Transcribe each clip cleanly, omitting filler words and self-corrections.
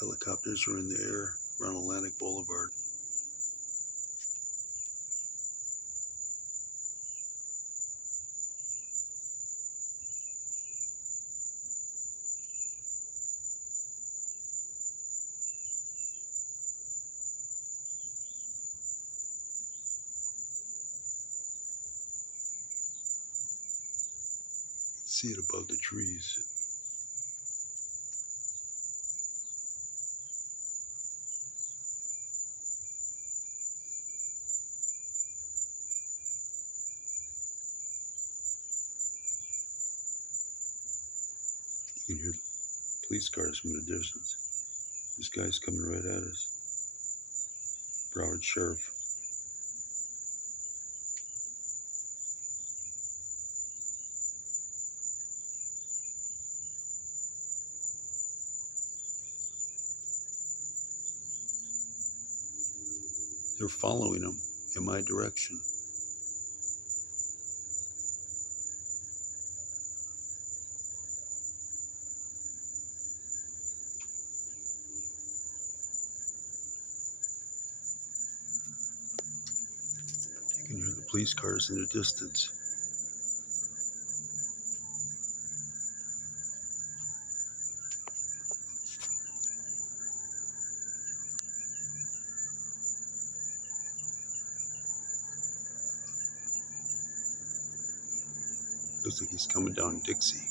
Helicopters are in the air around Atlantic Boulevard. See it above the trees. You can hear the police cars from the distance. This guy's coming right at us. Broward Sheriff. They're following him in my direction. You can hear the police cars in the distance. Looks like he's coming down Dixie.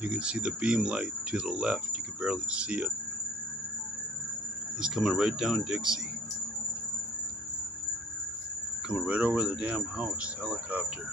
You can see the beam light to the left. You can barely see it. He's coming right down Dixie. Coming right over the damn house, the helicopter.